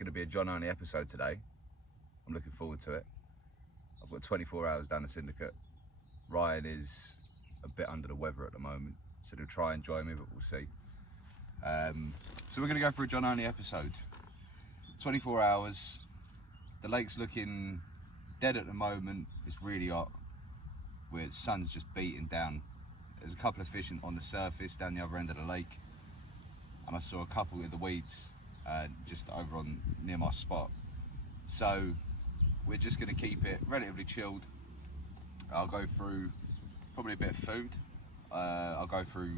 going to be a John only episode today. I'm looking forward to it. I've got 24 hours down the Syndicate. Ryan is a bit under the weather at the moment, so he'll try and join me, but we'll see. So we're going to go for a John only episode. 24 hours. The lake's looking dead at the moment. It's really hot. Where the sun's just beating down. There's a couple of fish on the surface down the other end of the lake, and I saw a couple with the weeds just over on near my spot. So we're just going to keep it relatively chilled. I'll go through probably a bit of food. I'll go through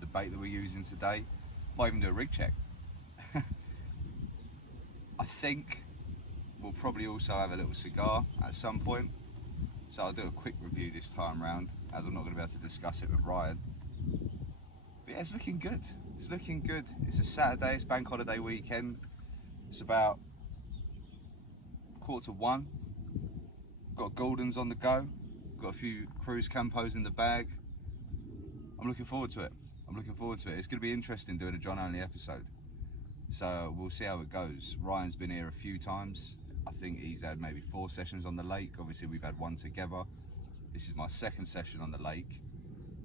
the bait that we're using today. Might even do a rig check. I think we'll probably also have a little cigar at some point. So I'll do a quick review this time round, as I'm not going to be able to discuss it with Ryan. But yeah, it's looking good. It's looking good. It's a Saturday, it's bank holiday weekend. It's about 1:45. Got Gordon's on the go. Got a few cruise campos in the bag. I'm looking forward to it. I'm looking forward to it. It's going to be interesting doing a John only episode. So we'll see how it goes. Ryan's been here a few times. I think he's had maybe 4 sessions on the lake. Obviously we've had one together. This is my second session on the lake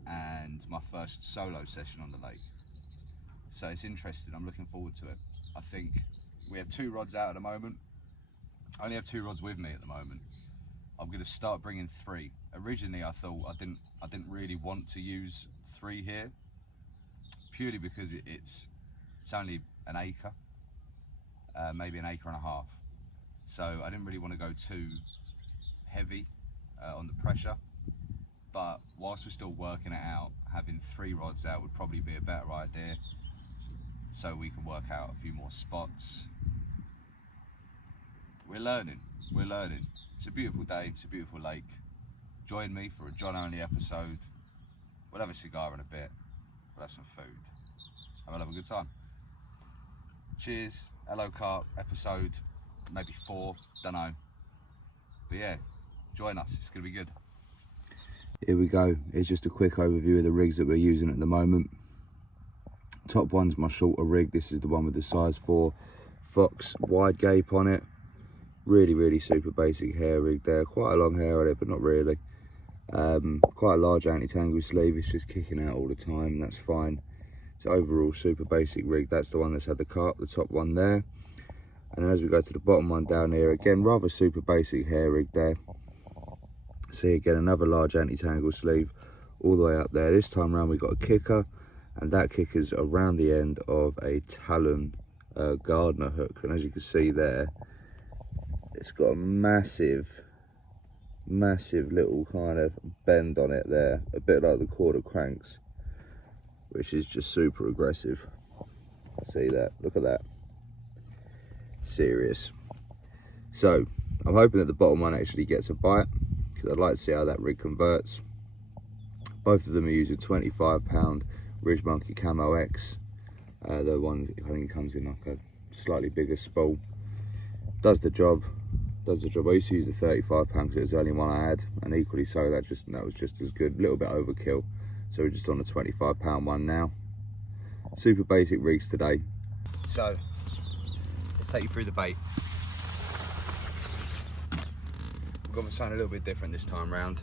and my first solo session on the lake. So it's interesting, I'm looking forward to it. I think we have 2 rods out at the moment. I only have 2 rods with me at the moment. I'm gonna start bringing 3. Originally I thought I didn't really want to use 3 here, purely because it's only an acre, maybe an acre and a half. So I didn't really want to go too heavy on the pressure, but whilst we're still working it out, having 3 rods out would probably be a better idea, so we can work out a few more spots. We're learning. It's a beautiful day, it's a beautiful lake. Join me for a John only episode. We'll have a cigar in a bit, we'll have some food, and we'll have a good time. Cheers. Hello Carp, episode maybe 4, don't know. But yeah, join us, it's gonna be good. Here we go. It's just a quick overview of the rigs that we're using at the moment. Top one's my shorter rig. This is the one with the size 4 Fox wide gape on it. Really super basic hair rig there. Quite a long hair on it, but not really. Quite a large anti-tangle sleeve. It's just kicking out all the time, that's fine. It's overall super basic rig. That's the one that's had the Carp, the top one there. And then as we go to the bottom one down here, again, rather super basic hair rig there. See again, another large anti-tangle sleeve all the way up there. This time around we got a kicker, and that kicker's around the end of a Talon Gardner hook. And as you can see there, it's got a massive little kind of bend on it there, a bit like the quarter cranks, which is just super aggressive. See that? Look at that. Serious. So I'm hoping that the bottom one actually gets a bite, because I'd like to see how that rig converts. Both of them are using 25-pound Ridge Monkey Camo X. The one, I think, comes in like a slightly bigger spool. Does the job. I used to use the 35-pound because it was the only one I had, and equally so that was just as good. A little bit overkill, so we're just on a 25-pound one now. Super basic rigs today. So let's take you through the bait. We've gone for something a little bit different this time round.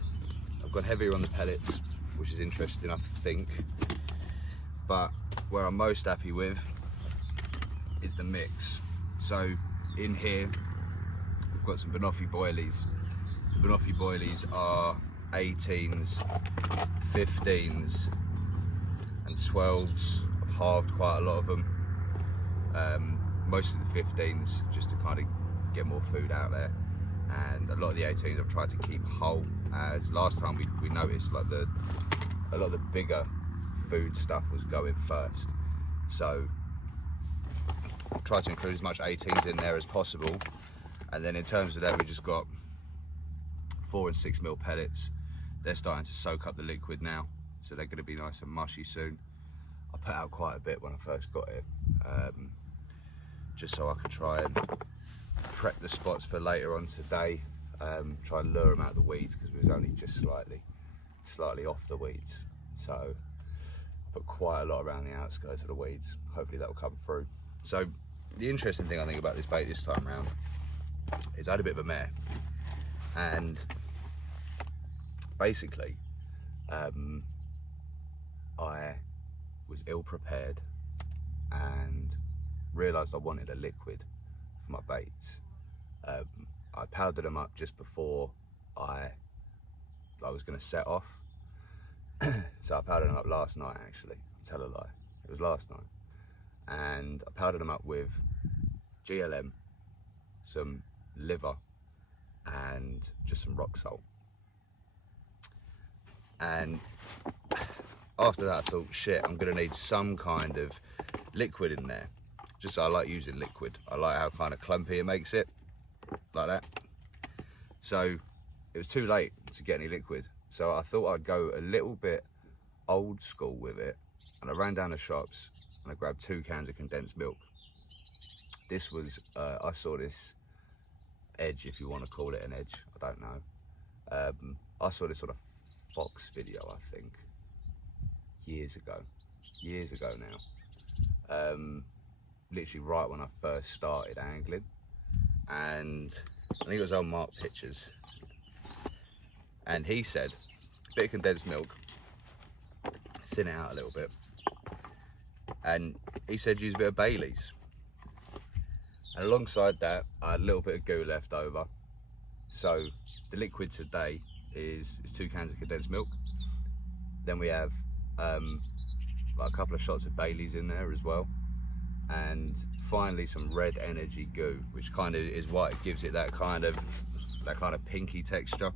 I've gone heavier on the pellets, which is interesting, I think. But where I'm most happy with is the mix. So in here, we've got some Banoffee boilies. The Banoffee boilies are 18s, 15s, and 12s. I've halved quite a lot of them. Most of the 15s, just to kind of get more food out there. And a lot of the 18s I've tried to keep whole, as last time we noticed like a lot of the bigger food stuff was going first. So I've tried to include as much 18s in there as possible. And then in terms of that, we just got 4 and 6 mil pellets. They're starting to soak up the liquid now, so they're going to be nice and mushy soon. I put out quite a bit when I first got it, just so I could try and prep the spots for later on today. Try and lure them out of the weeds, because we was only just slightly off the weeds. So I put quite a lot around the outskirts of the weeds. Hopefully that will come through. So the interesting thing I think about this bait this time around is I had a bit of a mare, and basically I was ill prepared and realised I wanted a liquid for my baits. I powdered them up just before I was going to set off. So I powdered them up last night, actually. Tell a lie, it was last night. And I powdered them up with GLM, some liver, and just some rock salt. And after that I thought, shit, I'm gonna need some kind of liquid in there. Just I like using liquid. I like how kind of clumpy it makes it, like that. So it was too late to get any liquid. So I thought I'd go a little bit old school with it. And I ran down the shops and I grabbed 2 cans of condensed milk. This was, I saw this edge, if you want to call it an edge, I don't know. I saw this sort of Fox video, I think, years ago now. Literally right when I first started angling. And I think it was on Mark Pictures. And he said, a bit of condensed milk, thin it out a little bit. And he said use a bit of Bailey's. And alongside that, I had a little bit of goo left over. So the liquid today is 2 cans of condensed milk. Then we have like a couple of shots of Bailey's in there as well. And finally some red energy goo, which kind of is what it gives it that kind of pinky texture,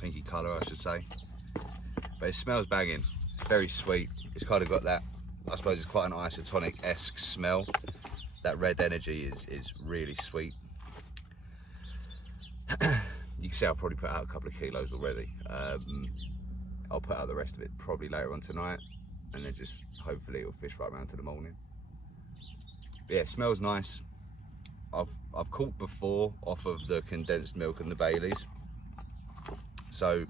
pinky colour I should say. But it smells banging, it's very sweet. It's kind of got that, I suppose it's quite an isotonic-esque smell. That red energy is really sweet. You can see I've probably put out a couple of kilos already. I'll put out the rest of it probably later on tonight, and then just hopefully it'll fish right around to the morning. But yeah, it smells nice. I've caught before off of the condensed milk and the Baileys, so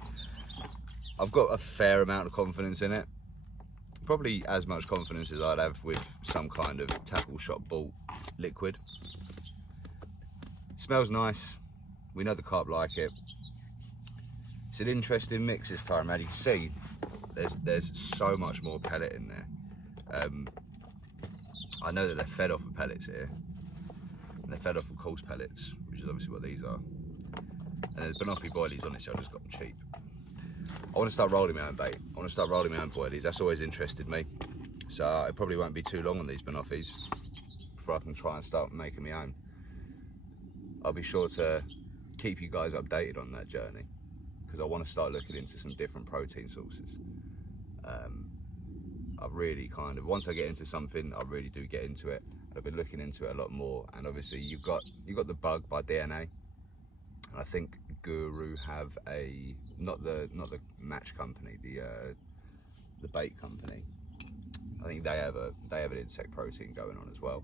I've got a fair amount of confidence in it. Probably as much confidence as I'd have with some kind of tackle shop bought liquid. Smells nice. We know the carp like it. It's an interesting mix this time around. You can see there's so much more pellet in there. I know that they're fed off of pellets here, and they're fed off of coarse pellets, which is obviously what these are. And there's banoffee boilies on it, so I just got them cheap. I want to start rolling my own bait. I want to start rolling my own boilies. That's always interested me. So it probably won't be too long on these banoffies before I can try and start making my own. I'll be sure to keep you guys updated on that journey, because I want to start looking into some different protein sources. I really kind of, once I get into something, I really do get into it. I've been looking into it a lot more, and obviously you got the Bug by DNA. And I think Guru have a not the match company, the bait company. I think they have an insect protein going on as well.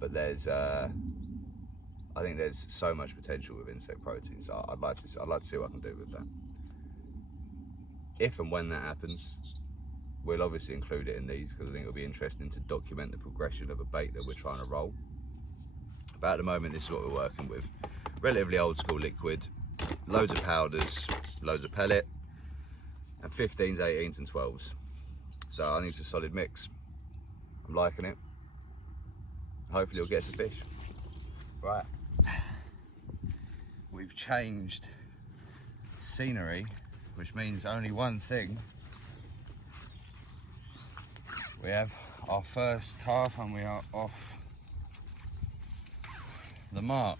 But there's I think there's so much potential with insect protein, so I'd like to see what I can do with that. If and when that happens, we'll obviously include it in these, because I think it'll be interesting to document the progression of a bait that we're trying to roll. But at the moment, this is what we're working with. Relatively old school liquid, loads of powders, loads of pellet, and 15s, 18s and 12s. So I think it's a solid mix. I'm liking it. Hopefully you'll get some fish. Right. We've changed scenery, which means only one thing. We have our first carp and we are off the mark.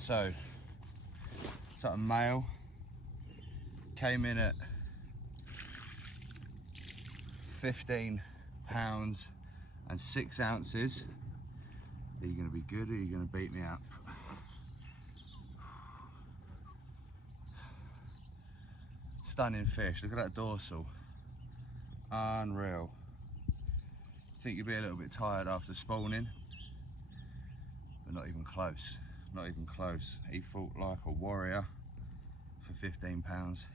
So, something male, came in at 15 pounds and 6 ounces. Are you going to be good or are you going to beat me up? Stunning fish, look at that dorsal. Unreal. I think you'd be a little bit tired after spawning, but not even close. Not even close. He fought like a warrior for 15 pounds.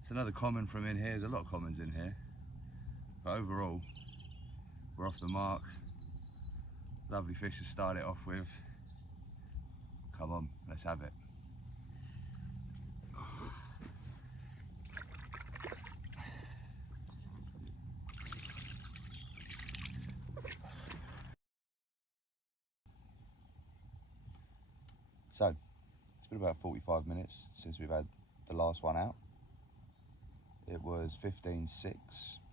It's another common from in here. There's a lot of commons in here, but overall we're off the mark. Lovely fish to start it off with. Come on, let's have it. So, it's been about 45 minutes since we've had the last one out. It was 15.6,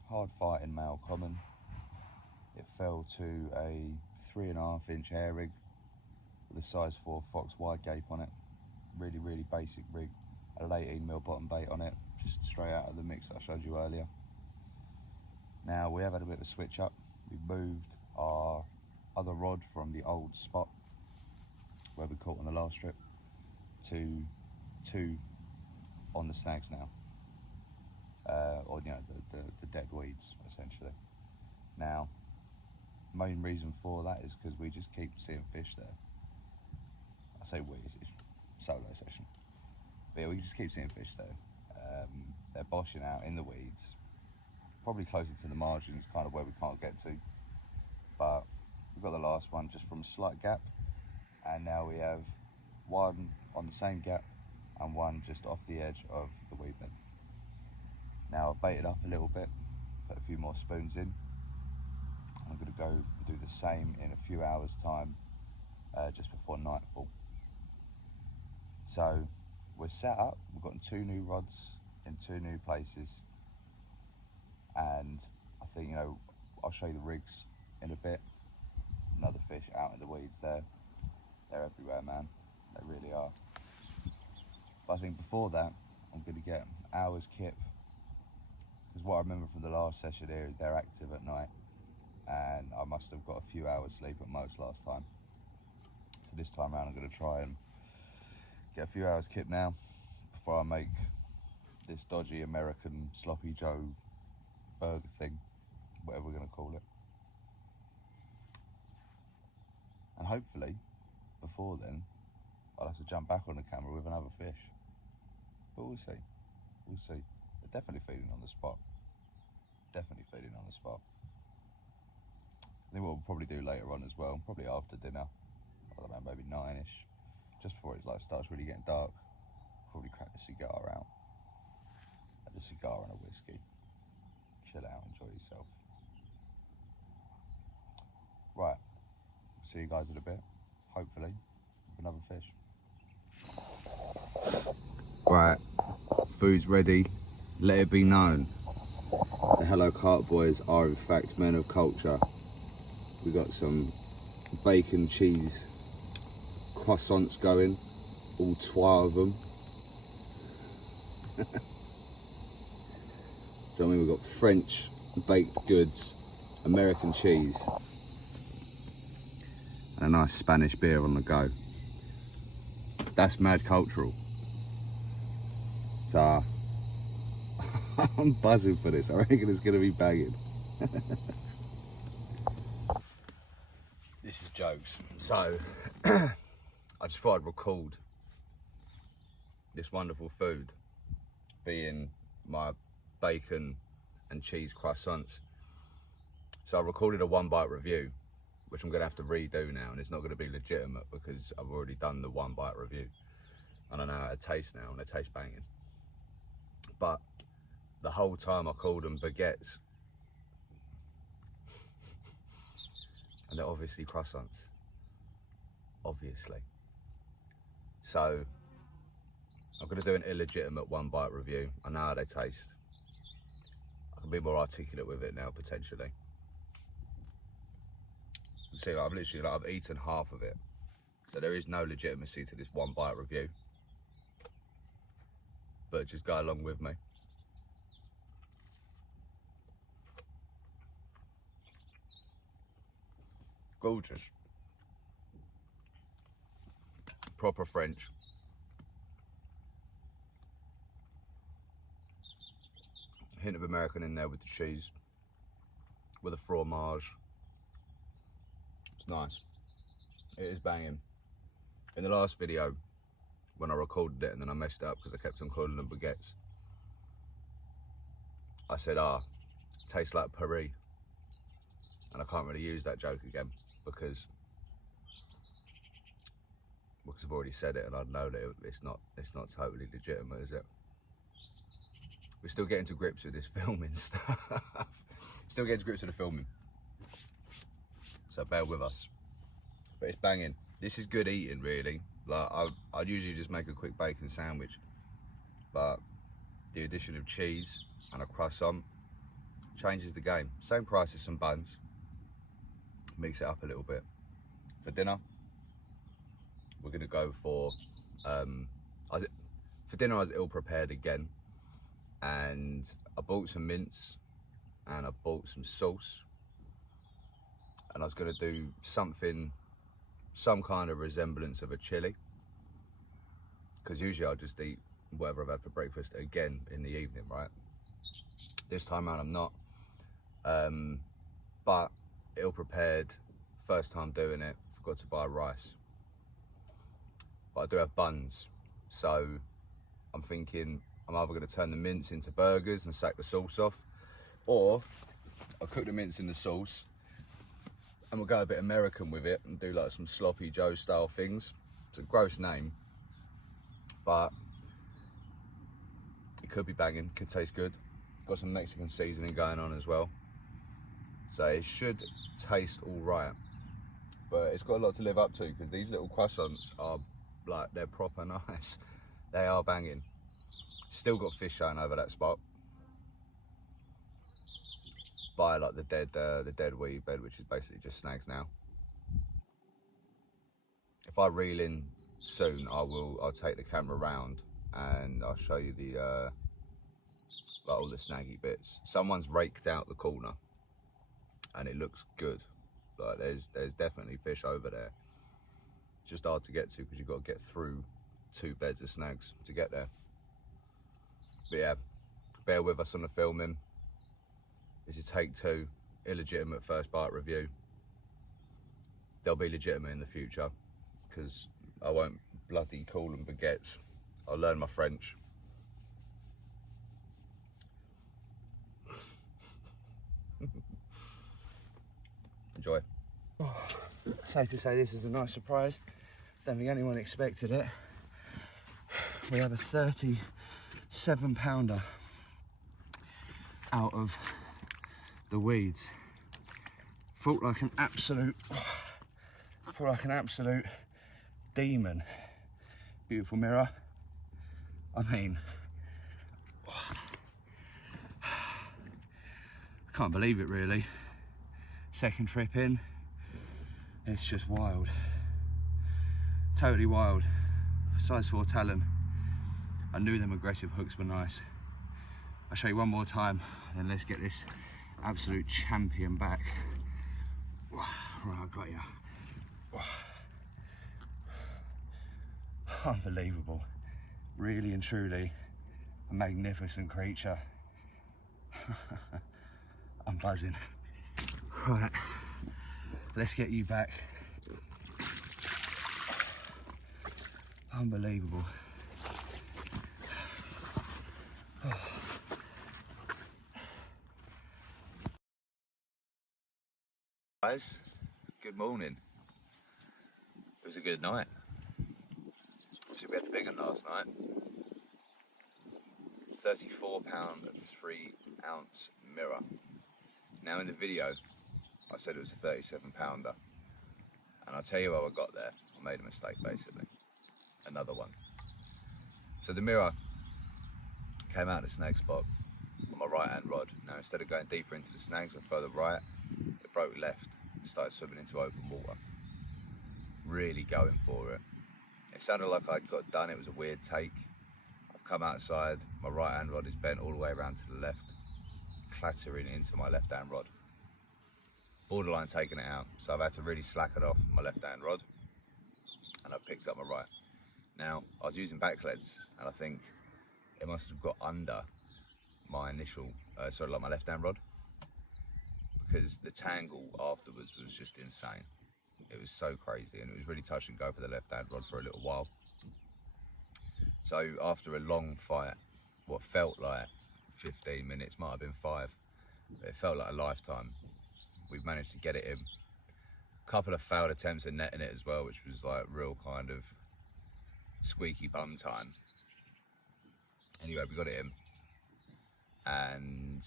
hard fighting male common. It fell to a 3.5 inch hair rig with a size 4 Fox wide gape on it. Really, really basic rig. Had an 18mm bottom bait on it, just straight out of the mix that I showed you earlier. Now, we have had a bit of a switch up. We've moved our other rod from the old spot where we caught on the last trip to 2 on the snags now. Or you know, the dead weeds essentially. Now, main reason for that is because we just keep seeing fish there. I say we, it's solo session, but yeah, we just keep seeing fish there. They're boshing out in the weeds, probably closer to the margins, kind of where we can't get to. But we've got the last one just from a slight gap, and now we have one on the same gap and one just off the edge of the weed bed. Now I've baited up a little bit, put a few more spoons in. I'm going to go do the same in a few hours time, just before nightfall. So we're set up, we've got 2 new rods in 2 new places, and I think, you know, I'll show you the rigs in a bit. Another fish out in the weeds there. They're everywhere, man, they really are. But I think before that, I'm going to get hours kip, because what I remember from the last session here is they're active at night, and I must have got a few hours sleep at most last time. So this time around I'm going to try and get a few hours kip now before I make this dodgy American sloppy Joe burger thing, whatever we're going to call it. And hopefully before then I'll have to jump back on the camera with another fish, but we'll see. They're definitely feeding on the spot. I think what we'll probably do later on as well, probably after dinner, I don't know, maybe 9ish, just before it like starts really getting dark, probably crack the cigar out. Have a cigar and a whiskey. Chill out, enjoy yourself. Right, see you guys in a bit, hopefully, with another fish. Right, food's ready. Let it be known, the Hello Carp boys are in fact men of culture. We got some bacon cheese croissants going, all 12 of them. Do you know what I mean? We've got French baked goods, American cheese, and a nice Spanish beer on the go. That's mad cultural. So I'm buzzing for this. I reckon it's going to be banging. This is jokes. So I just thought I'd record this wonderful food, being my bacon and cheese croissants. So I recorded a 1-bite review, which I'm going to have to redo now, and it's not going to be legitimate because I've already done the 1-bite review. And I know how it tastes now, and it tastes banging. But the whole time I called them baguettes, and they're obviously croissants, obviously. So I'm going to do an illegitimate 1-bite review. I know how they taste. I can be more articulate with it now, potentially. See, like, I've eaten half of it, so there is no legitimacy to this 1-bite review. But just go along with me. Gorgeous. Proper French. A hint of American in there with the cheese, with a fromage. It's nice. It is banging. In the last video, when I recorded it and then I messed up because I kept on calling them baguettes, I said, tastes like Paris. And I can't really use that joke again because because I've already said it and I know that it's not totally legitimate, is it? We're still getting to grips with this filming stuff. Still getting to grips with the filming. So bear with us. But it's banging. This is good eating, really. Like I'd usually just make a quick bacon sandwich, but the addition of cheese and a croissant changes the game. Same price as some buns. Mix it up a little bit. For dinner, we're gonna go for dinner I was ill prepared again, and I bought some mince and I bought some sauce, and I was gonna do something, some kind of resemblance of a chili, because usually I'll just eat whatever I've had for breakfast again in the evening, right? This time around I'm not, but ill prepared, first time doing it, forgot to buy rice. But I do have buns, so I'm thinking I'm either going to turn the mince into burgers and sack the sauce off, or I'll cook the mince in the sauce and we'll go a bit American with it and do like some sloppy Joe style things. It's a gross name, but it could be banging, could taste good. Got some Mexican seasoning going on as well, so it should taste all right. But it's got a lot to live up to, because these little croissants are like, they're proper nice. They are banging. Still got fish showing over that spot by like the dead weed bed, which is basically just snags now. If I reel in soon, I'll take the camera around and I'll show you the like all the snaggy bits. Someone's raked out the corner and it looks good. Like there's definitely fish over there. It's just hard to get to because you've got to get through 2 beds of snags to get there. But yeah, bear with us on the filming. This is take 2, illegitimate first bite review. They'll be legitimate in the future, because I won't bloody call them baguettes. I'll learn my French. Enjoy. Safe to say this is a nice surprise. Don't think anyone expected it. We have a 37 pounder out of the weeds. Felt like an absolute demon. Beautiful mirror. I mean, I can't believe it really. Second trip in, it's just wild. Totally wild. Size 4 talon. I knew them aggressive hooks were nice. I'll show you one more time, and then let's get this absolute champion back. Right, I got ya. Unbelievable. Really and truly a magnificent creature. I'm buzzing. Right, let's get you back. Unbelievable. Guys, good morning. It was a good night. So we had the big one last night. 34 pound 3 ounce mirror. Now in the video I said it was a 37 pounder, and I'll tell you how I got there. I made a mistake basically. Another one. So the mirror came out of the snag spot on my right hand rod. Now instead of going deeper into the snags or further right, it broke left and started swimming into open water. Really going for it. It sounded like I'd got done. It was a weird take. I've come outside, my right hand rod is bent all the way around to the left, clattering into my left hand rod. Borderline taking it out, so I've had to really slack it off my left hand rod, and I've picked up my right. Now, I was using backleads, and I think it must have got under my initial, like my left hand rod, because the tangle afterwards was just insane. It was so crazy, and it was really touch and go for the left hand rod for a little while. So after a long fight, what felt like 15 minutes, might have been 5, but it felt like a lifetime, we've managed to get it in. A couple of failed attempts at netting it as well, which was like real kind of squeaky bum time. Anyway, we got it in and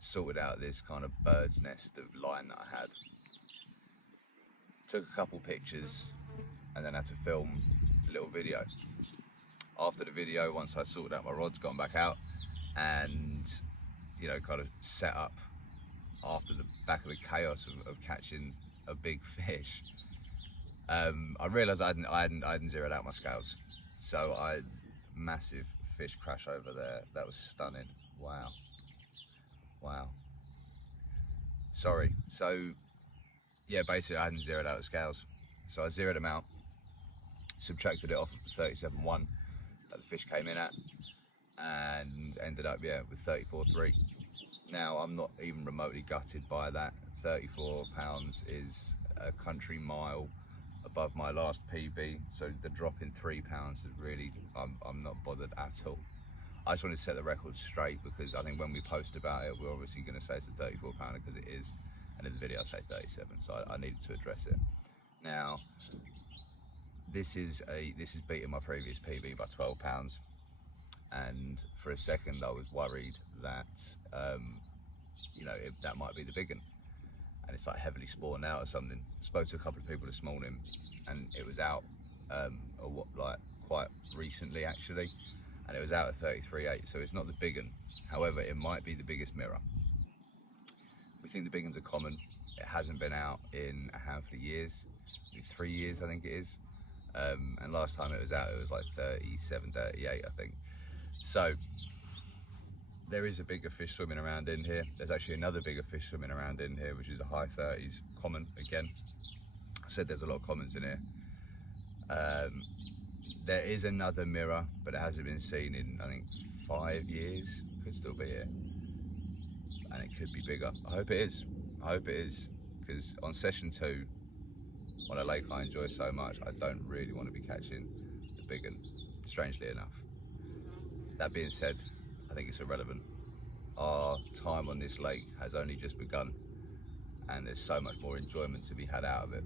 sorted out this kind of bird's nest of line that I had. Took a couple pictures and then had to film a little video. After the video, once I sorted out my rods, got them back out and, you know, kind of set up after the back of the chaos of catching a big fish, I realised I hadn't zeroed out my scales. So I had massive fish crash over there. That was stunning. Wow. Sorry. So yeah, basically I hadn't zeroed out the scales. So I zeroed them out, subtracted it off of the 37.1 that the fish came in at, and ended up, yeah, with 34.3. Now, I'm not even remotely gutted by that. 34 pounds is a country mile above my last PB, so the drop in 3 pounds is really, I'm not bothered at all. I just wanted to set the record straight, because I think when we post about it, we're obviously going to say it's a 34 pounder because it is, and in the video I say 37, so I needed to address it. Now, this is beating my previous PB by 12 pounds, and for a second I was worried that you know, that might be the big one, and it's like heavily spawned out or something. Spoke to a couple of people this morning, and it was out like quite recently actually, and it was out at 33.8, so it's not the big one. However, it might be the biggest mirror. We think the big ones are common. It hasn't been out in a handful of years, maybe 3 years I think it is, and last time it was out it was like 37, 38 I think. So there is a bigger fish swimming around in here. There's actually another bigger fish swimming around in here, which is a high 30s common again. I said there's a lot of commons in here. There is another mirror, but it hasn't been seen in I think 5 years. Could still be here, and it could be bigger. I hope it is. I hope it is, because on session 2, on a lake I enjoy so much, I don't really want to be catching the big one, strangely enough. That being said, I think it's irrelevant. Our time on this lake has only just begun, and there's so much more enjoyment to be had out of it.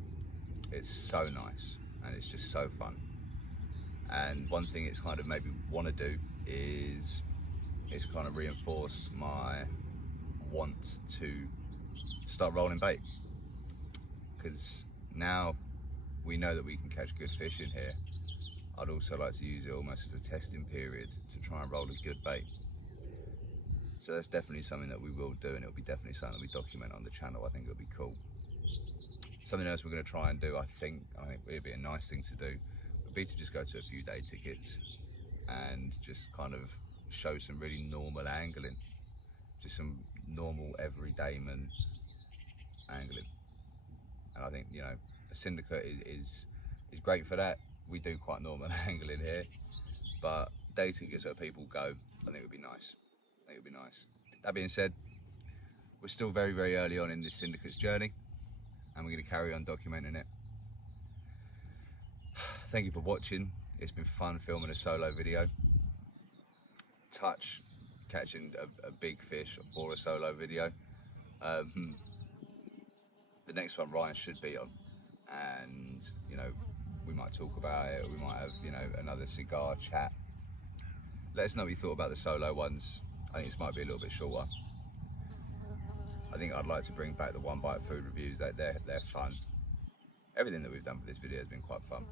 It's so nice, and it's just so fun. And one thing it's kind of made me want to do is it's kind of reinforced my want to start rolling bait, because now we know that we can catch good fish in here. I'd also like to use it almost as a testing period to try and roll a good bait. So that's definitely something that we will do, and it'll be definitely something we document on the channel. I think it'll be cool. Something else we're going to try and do, I think it'd be a nice thing to do, would be to just go to a few day tickets and just kind of show some really normal angling, just some normal everydayman angling. And I think, you know, a Syndicate is great for that. We do quite normal angling here, but day tickets where people go, I think it would be nice. I think it would be nice. That being said, we're still very, very early on in this Syndicate's journey, and we're going to carry on documenting it. Thank you for watching. It's been fun filming a solo video. Touch catching a big fish for a solo video. The next one Ryan should be on, and you know, we might talk about it, or we might have, you know, another cigar chat. Let us know what you thought about the solo ones. I think this might be a little bit shorter. I think I'd like to bring back the one bite food reviews. They're fun. Everything that we've done for this video has been quite fun.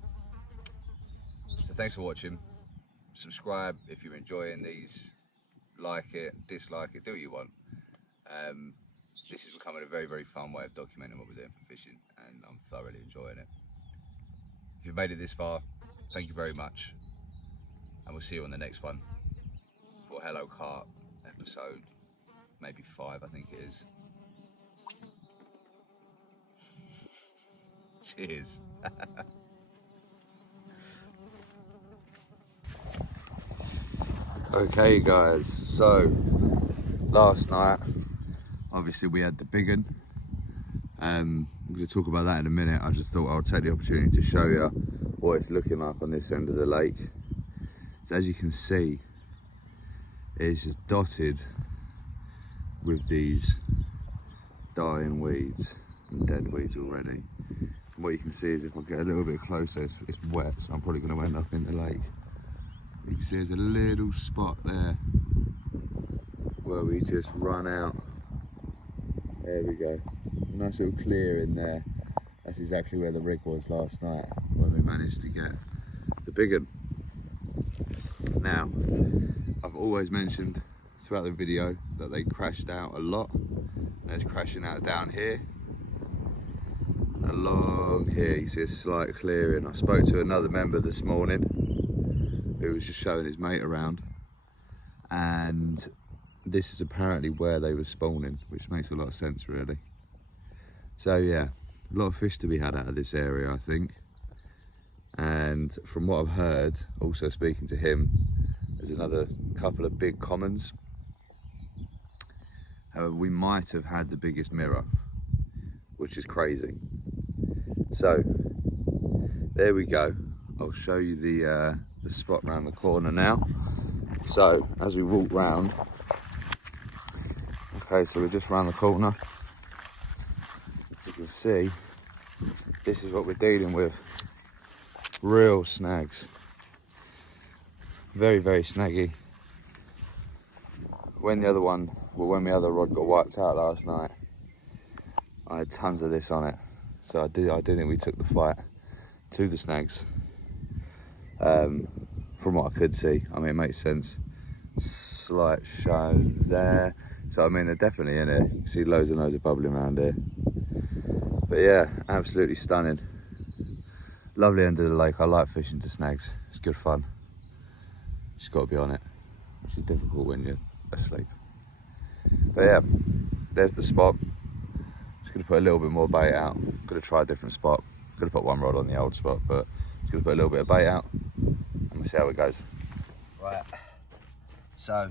So thanks for watching. Subscribe if you're enjoying these. Like it, dislike it, do what you want. This is becoming a very, very fun way of documenting what we're doing for fishing, and I'm thoroughly enjoying it. If you've made it this far, thank you very much, and we'll see you on the next one for Hello Carp episode maybe 5, I think it is. Cheers. Okay guys, so last night obviously we had the big one. I'm going to talk about that in a minute. I just thought I'll take the opportunity to show you what it's looking like on this end of the lake. So as you can see, it's just dotted with these dying weeds and dead weeds already. And what you can see is if I get a little bit closer, it's wet, so I'm probably going to end up in the lake. You can see there's a little spot there where we just run out. There we go. Nice little clearing there. That's exactly where the rig was last night when we managed to get the big one. Now, I've always mentioned throughout the video that they crashed out a lot. And it's crashing out down here. Along here, you see a slight clearing. I spoke to another member this morning who was just showing his mate around. And this is apparently where they were spawning, which makes a lot of sense really. So yeah, a lot of fish to be had out of this area, I think. And from what I've heard, also speaking to him, there's another couple of big commons. However, we might have had the biggest mirror, which is crazy. So there we go. I'll show you the spot round the corner now. So as we walk round, okay, so we're just round the corner. As you can see, this is what we're dealing with. Real snags. Very, very snaggy. When the other rod got wiped out last night, I had tons of this on it. So I do think we took the fight to the snags. From what I could see, I mean, it makes sense. Slight show there. So I mean, they're definitely in it. You can see loads and loads of bubbling around here. But yeah, absolutely stunning. Lovely end of the lake. I like fishing to snags. It's good fun. Just got to be on it, which is difficult when you're asleep. But yeah, there's the spot. Just gonna put a little bit more bait out. Gonna try a different spot. Could have put one rod on the old spot, but just gonna put a little bit of bait out and we'll see how it goes. Right, so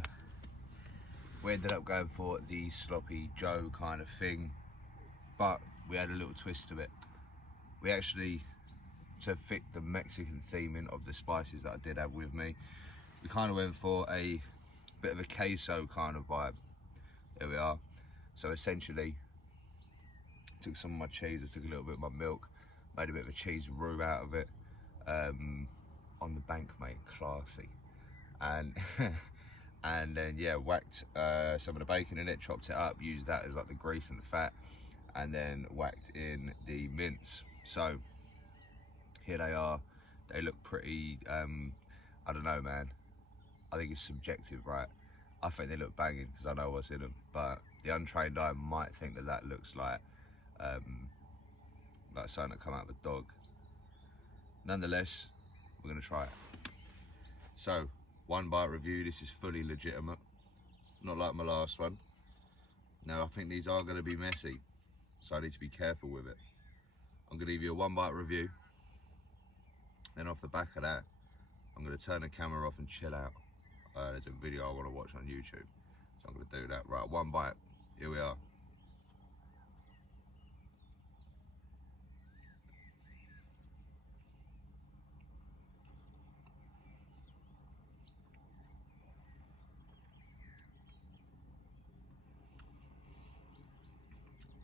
we ended up going for the sloppy Joe kind of thing, but we had a little twist to it. We actually, to fit the Mexican theming of the spices that I did have with me, we kind of went for a bit of a queso kind of vibe. There we are. So essentially, took some of my cheese, I took a little bit of my milk, made a bit of a cheese roux out of it, on the bank, mate, classy. And and then yeah, whacked some of the bacon in it, chopped it up, used that as like the grease and the fat, and then whacked in the mince. So here they are. They look pretty, I don't know, man. I think it's subjective, right? I think they look banging because I know what's in them, but the untrained eye might think that that looks like something that come out of a dog. Nonetheless, we're gonna try it. So, one bite review. This is fully legitimate, not like my last one. Now, I think these are gonna be messy, so I need to be careful with it. I'm gonna give you a one bite review. Then off the back of that, I'm gonna turn the camera off and chill out. There's a video I wanna watch on YouTube, so I'm gonna do that. Right, one bite, here we are.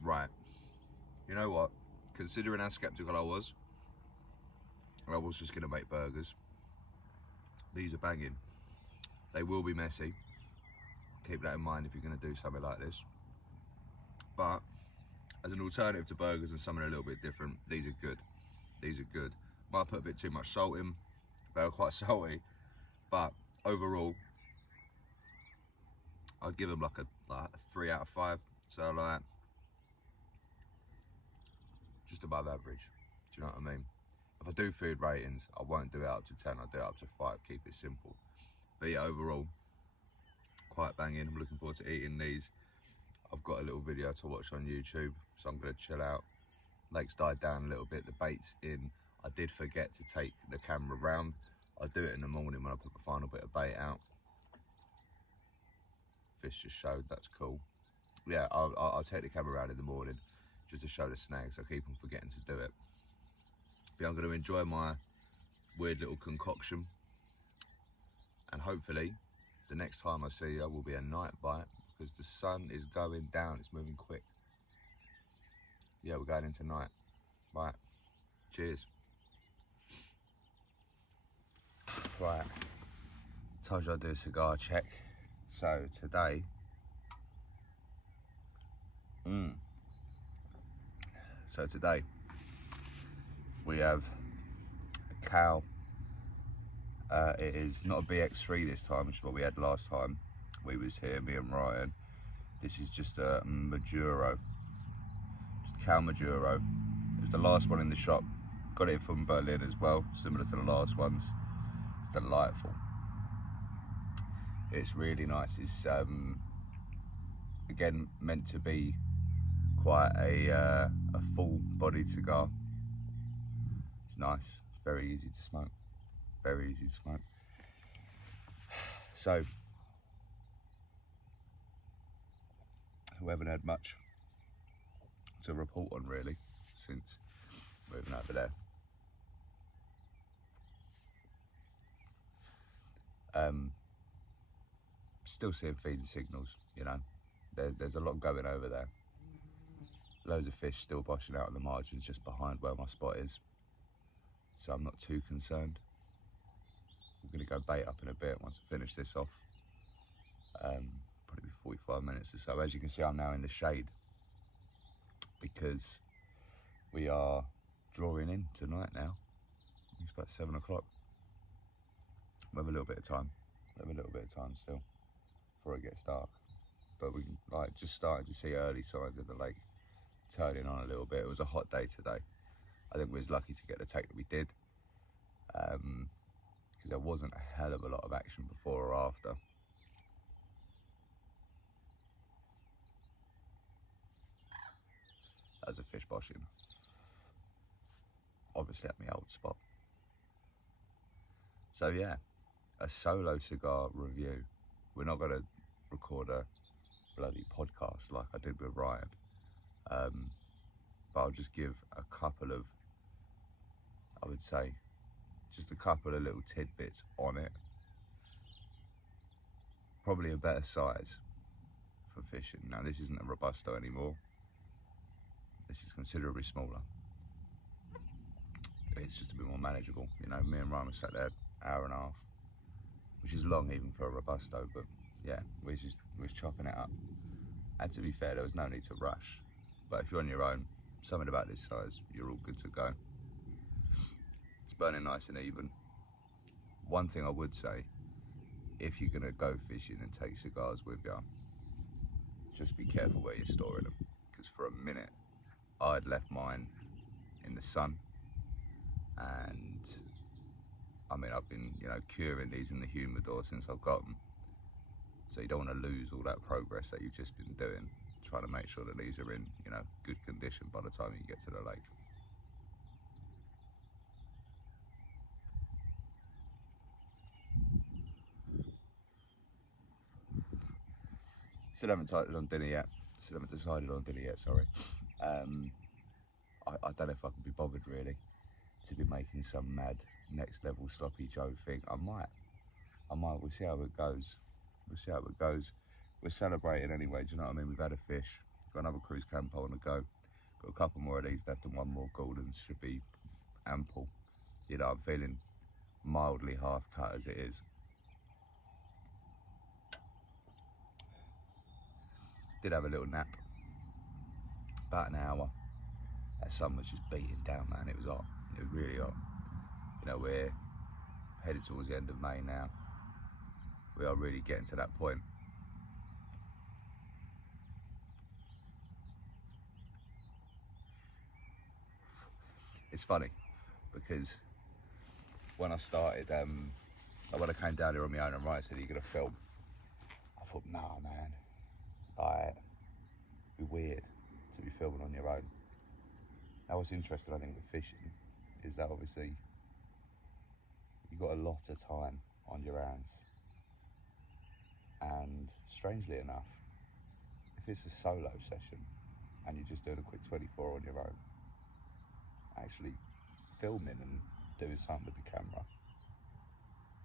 Right, you know what? Considering how skeptical I was just gonna make burgers. These are banging. They will be messy. Keep that in mind if you're gonna do something like this. But as an alternative to burgers and something a little bit different, these are good. These are good. Might put a bit too much salt in. They are quite salty, but overall, I'd give them like a 3 out of 5. So like, just above average. Do you know what I mean? If I do food ratings, I won't do it up to 10. I'll do it up to 5. Keep it simple. But yeah, overall, quite banging. I'm looking forward to eating these. I've got a little video to watch on YouTube, so I'm gonna chill out. Lake's died down a little bit. The bait's in. I did forget to take the camera round. I'll do it in the morning when I put the final bit of bait out. Fish just showed. That's cool. Yeah, I'll take the camera around in the morning just to show the snags. I keep on forgetting to do it. But I'm going to enjoy my weird little concoction, and hopefully the next time I see you will be a night bite because the sun is going down. It's moving quick. Yeah, we're going into night. Right. Cheers. Right, told you I'd do a cigar check. So today, we have a cow. It is not a BX3 this time, which is what we had last time we was here, me and Ryan. This is just a Maduro, just a cow Maduro. It was the last one in the shop. Got it from Berlin as well, similar to the last ones. It's delightful. It's really nice. It's again meant to be quite a full-bodied cigar. It's nice. It's very easy to smoke. Very easy to smoke. So we haven't had much to report on really since moving over there. Still seeing feeding signals, you know. There's a lot going over there. Loads of fish still boshing out on the margins just behind where my spot is. So I'm not too concerned. We're going to go bait up in a bit once I finish this off. Probably 45 minutes or so. As you can see, I'm now in the shade because we are drawing in tonight now. It's about 7 o'clock. We have a little bit of time. Still before it gets dark. But we like just starting to see early signs of the lake turning on a little bit. It was a hot day today. I think we was lucky to get the take that we did. Because there wasn't a hell of a lot of action before or after. As a fish boshing. Obviously at my old spot. So yeah, a solo cigar review. We're not going to record a bloody podcast like I did with Ryan. But I'll just give a couple of, I would say, just a couple of little tidbits on it. Probably a better size for fishing. Now this isn't a Robusto anymore. This is considerably smaller. It's just a bit more manageable. You know, me and Ryan were sat there an hour and a half, which is long even for a Robusto, but yeah, we was chopping it up. And to be fair, there was no need to rush. But if you're on your own, something about this size, you're all good to go. It's burning nice and even. One thing I would say, if you're gonna go fishing and take cigars with you, just be careful where you're storing them. Because for a minute, I'd left mine in the sun. And I mean, I've been, you know, curing these in the humidor since I've got them. So you don't want to lose all that progress that you've just been doing, trying to make sure that these are in, you know, good condition by the time you get to the lake. Still haven't decided on dinner yet. Sorry. I don't know if I can be bothered really to be making some mad next level sloppy Joe thing. I might. We'll see how it goes. We're celebrating anyway, do you know what I mean? We've had a fish, got another cruise campo on the go, got a couple more of these left and one more golden should be ample. You know, I'm feeling mildly half cut as it is. Did have a little nap, about an hour. That sun was just beating down, man. It was hot, it was really hot. You know, we're headed towards the end of May now. We are really getting to that point. It's funny because when I started, when I came down here on my own and Ryan said, "Are you gonna film?" I thought, nah, man. It'd be weird to be filming on your own. Now, what's interesting, I think, with fishing is that obviously you've got a lot of time on your hands. And strangely enough, if it's a solo session and you're just doing a quick 24 on your own, actually filming and doing something with the camera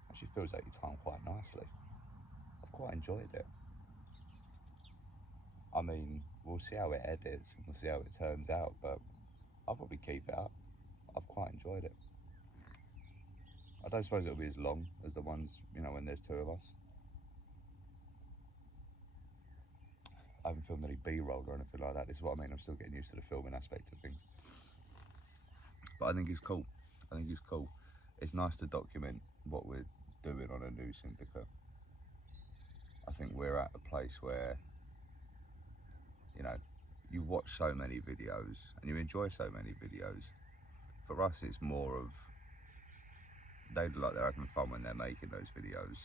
actually fills out your time quite nicely. I've quite enjoyed it. I mean, we'll see how it edits and we'll see how it turns out, but I'll probably keep it up. I've quite enjoyed it. I don't suppose it'll be as long as the ones, you know, when there's 2 of us. I haven't filmed any B-roll or anything like that. This is what I mean. I'm still getting used to the filming aspect of things. But I think it's cool. I think it's cool. It's nice to document what we're doing on a new Syndicate. I think we're at a place where, you know, you watch so many videos and you enjoy so many videos. For us, it's more of, they look like they're having fun when they're making those videos.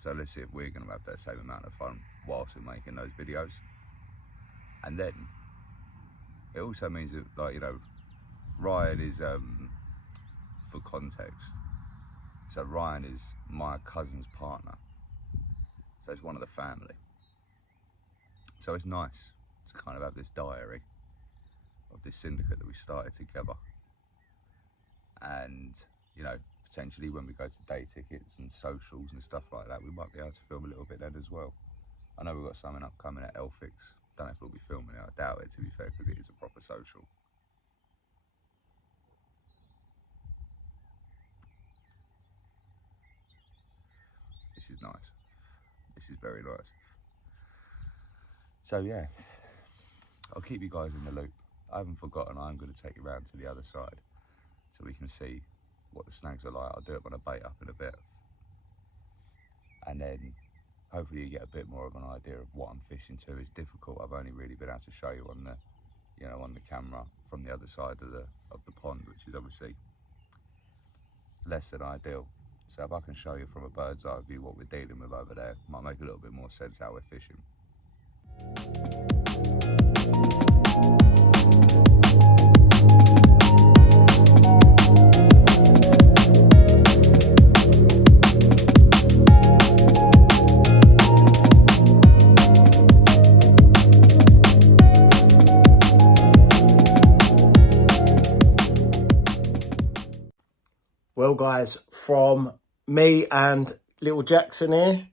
So let's see if we're going to have that same amount of fun whilst we're making those videos. And then it also means that, like, you know, Ryan is, for context, so Ryan is my cousin's partner. So it's one of the family. So it's nice to kind of have this diary of this Syndicate that we started together. And, you know, potentially when we go to day tickets and socials and stuff like that, we might be able to film a little bit then as well. I know we've got something upcoming at Elfix. Don't know if we'll be filming it, I doubt it, to be fair, because it is a proper social. This is nice. This is very nice. So yeah, I'll keep you guys in the loop. I haven't forgotten, I'm going to take you round to the other side so we can see what the snags are like. I'll do it when I bait up in a bit. And then hopefully you get a bit more of an idea of what I'm fishing to. It's difficult. I've only really been able to show you on the, you know, on the camera from the other side of the pond, which is obviously less than ideal. So if I can show you from a bird's eye view what we're dealing with over there, might make a little bit more sense how we're fishing. Well, guys, from me and little Jackson here,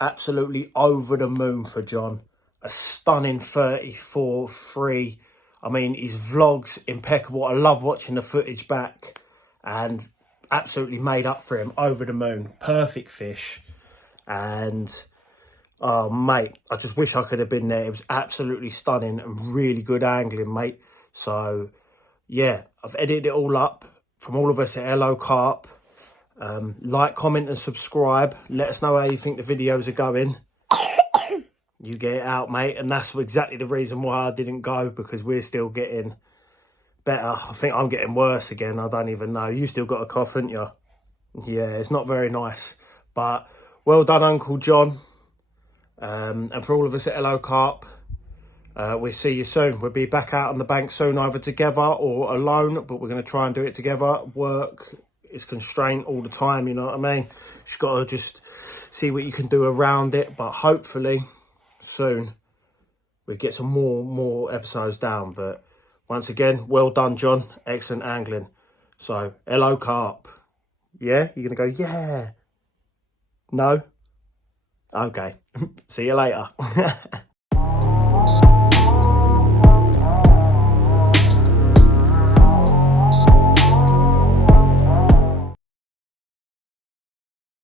absolutely over the moon for John. A stunning 34.3. I mean, his vlog's impeccable. I love watching the footage back, and absolutely made up for him. Over the moon. Perfect fish. And, oh, mate, I just wish I could have been there. It was absolutely stunning and really good angling, mate. So, yeah, I've edited it all up. From all of us at Hello Carp, like, comment and subscribe. Let us know how you think the videos are going. You get it out, mate. And that's exactly the reason why I didn't go, because we're still getting better. I think I'm getting worse again. I don't even know. You still got a cough, haven't you? Yeah, it's not very nice. But well done, Uncle John. And for all of us at Hello Carp, we'll see you soon. We'll be back out on the bank soon, either together or alone, but we're going to try and do it together. Work is constrained all the time, you know what I mean? Just got to just see what you can do around it, but hopefully soon we get some more episodes down. But once again, well done, John. Excellent angling. So, hello, Carp. Yeah? You're going to go, yeah. No? Okay. See you later.